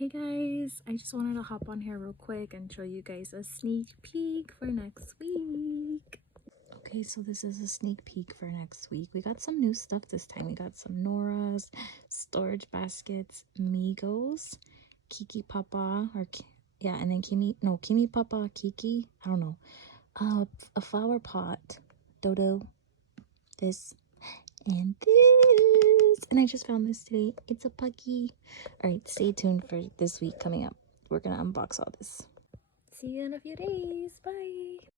Hey guys, I just wanted to hop on here real quick and show you guys a sneak peek for next week. Okay, so this is a sneak peek for next week. We got some new stuff this time. We got some Nora's, storage baskets, Migos, Kiki Papa, yeah, and then Kimi Papa, Kiki, I don't know. A flower pot, Dodo, this, and this. And I just found this today. It's a Puggy. Alright, stay tuned for this week coming up. We're gonna unbox all this. See you in a few days. Bye.